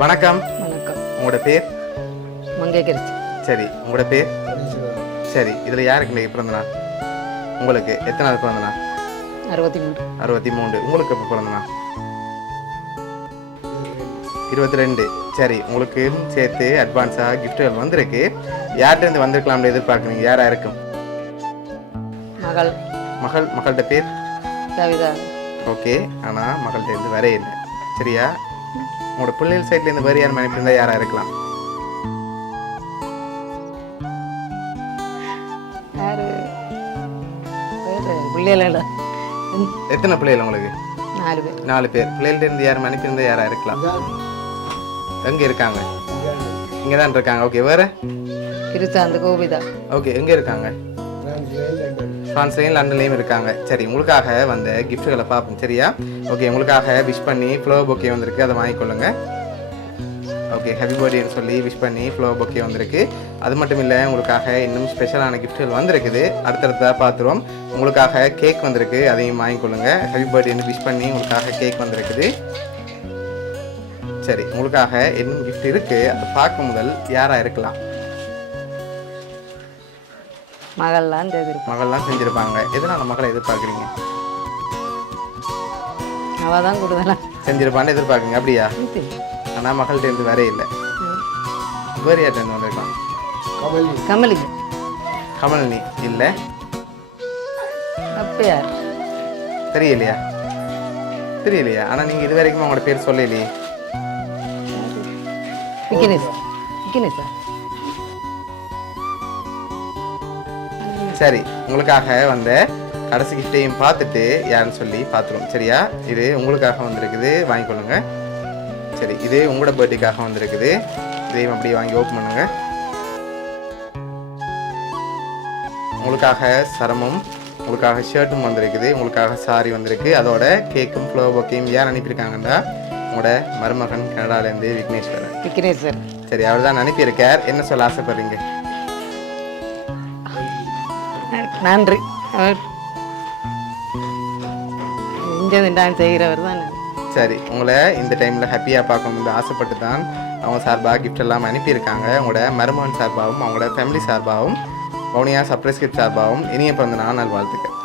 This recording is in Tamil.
வணக்கம். வணக்கம். உங்களோட பேர்? மங்கைக்கரிசி. சரி, உங்களோட பேர்? சரி, இதில் யாருக்கு பிறந்த நாள்? உங்களுக்கு எத்தனாவது பிறந்த நாள்? 63. 63. உங்களுக்கு எப்போ பிறந்த நாள்? 22. சரி, உங்களுக்கு சேர்த்து அட்வான்ஸாக கிஃப்ட்டுகள் வந்திருக்கு. யார்கிட்ட வந்திருக்கலாம்னு எதிர்பார்க்குறீங்க? யாராக இருக்கும்? மகள். மகள்கிட்ட பேர்? கவிதா. ஓகே, ஆனால் மகள்கிட்ட வரே இல்லை. சரியா? உங்களோட பிள்ளைகள் சைட்லேருந்து வேறு யார் மனைப்பிருந்தால் யாராக இருக்கலாம்? யாரு பிள்ளைகள? எத்தனை பிள்ளைகள் உங்களுக்கு? 4 பேர். 4 பேர். பிள்ளைகள்டேருந்து யார் மனைப்பிருந்தால் யாராக இருக்கலாம்? எங்கே இருக்காங்க? இங்கே தான் இருக்காங்க. ஓகே, வேறு? கிருச்சாந்து கோபிதா. ஓகே, எங்கே இருக்காங்க? ஃப்ரான்ஸ்லேயும் லண்டன்லேயும் இருக்காங்க. சரி, உங்களுக்காக வந்த கிஃப்ட்டுகளை பார்ப்போம். சரியா? ஓகே, உங்களுக்காக விஷ் பண்ணி ஃப்ளவர் பொக்கே வந்திருக்கு, அதை வாங்கிக்கொள்ளுங்க. ஓகே, ஹாப்பி பர்த்டேன்னு சொல்லி விஷ் பண்ணி ஃப்ளவர் பொக்கே வந்திருக்கு. அது மட்டும் இல்லை, உங்களுக்காக இன்னும் ஸ்பெஷலான கிஃப்ட்டுகள் வந்திருக்குது. அடுத்தடுத்ததாக பார்த்துருவோம். உங்களுக்காக கேக் வந்திருக்கு, அதையும் வாங்கிக்கொள்ளுங்க. ஹாப்பி பர்த்டேன்னு விஷ் பண்ணி உங்களுக்காக கேக் வந்திருக்குது. சரி, உங்களுக்காக இன்னும் கிஃப்ட் இருக்குது. அதை பார்க்க முதல் யாராக இருக்கலாம்? மகள்லாம் செஞ்சிருப்பாங்க. எதனால மகளை எதிர்பார்க்குறீங்க? அவள் தான் கூடுதலா செஞ்சிருப்பான்னு எதிர்பார்க்குங்க. அப்படியா? ஆனால் மகள்கிட்ட இருந்து வேற இல்லை. வேறு யார்கிட்ட வந்திருக்கலாம்? கமலினி இல்லை. அப்போ யார்? தெரியலையா? ஆனால் நீங்கள் இது வரைக்கும் உங்களோட பேர் சொல்லலையே. சரி, உங்களுக்காக வந்த கடைசி கிஃப்டையும் பார்த்துட்டு யாருன்னு சொல்லி பார்த்துருவோம். சரியா? இது உங்களுக்காக வந்திருக்குது, வாங்கிக்கொள்ளுங்க. சரி, இது உங்களோட பர்த்டேக்காக வந்திருக்குது. இதையும் அப்படியே வாங்கி ஓப்பன் பண்ணுங்க. உங்களுக்காக சரமும் உங்களுக்காக ஷர்ட்டும் வந்திருக்குது. உங்களுக்காக சாரி வந்திருக்கு. அதோட கேக்கும் ஃப்ளவர் பொக்கேயும் யார் அனுப்பியிருக்காங்கன்னா உங்களோட மருமகன் கனடாலேருந்து விக்னேஸ்வரன். சரி, அவர் தான் அனுப்பியிருக்கார். என்ன சொல்ல ஆசைப்படுறீங்க? நன்றி. அவர் செய்கிறவர் தான். சரி, உங்களை இந்த டைமில் ஹாப்பியாக பார்க்கணும்னு ஆசைப்பட்டு தான் அவங்க சார்பாக கிஃப்ட் எல்லாம் அனுப்பியிருக்காங்க. உங்களோட மருமகன் சார்பாகவும் அவங்களோட ஃபேமிலி சார்பாகவும் வவுனியா சர்ப்ரைஸ் கிஃப்ட் சார்பாகவும் இனிய பிறந்த நாள் நல்வாழ்த்துக்கள்.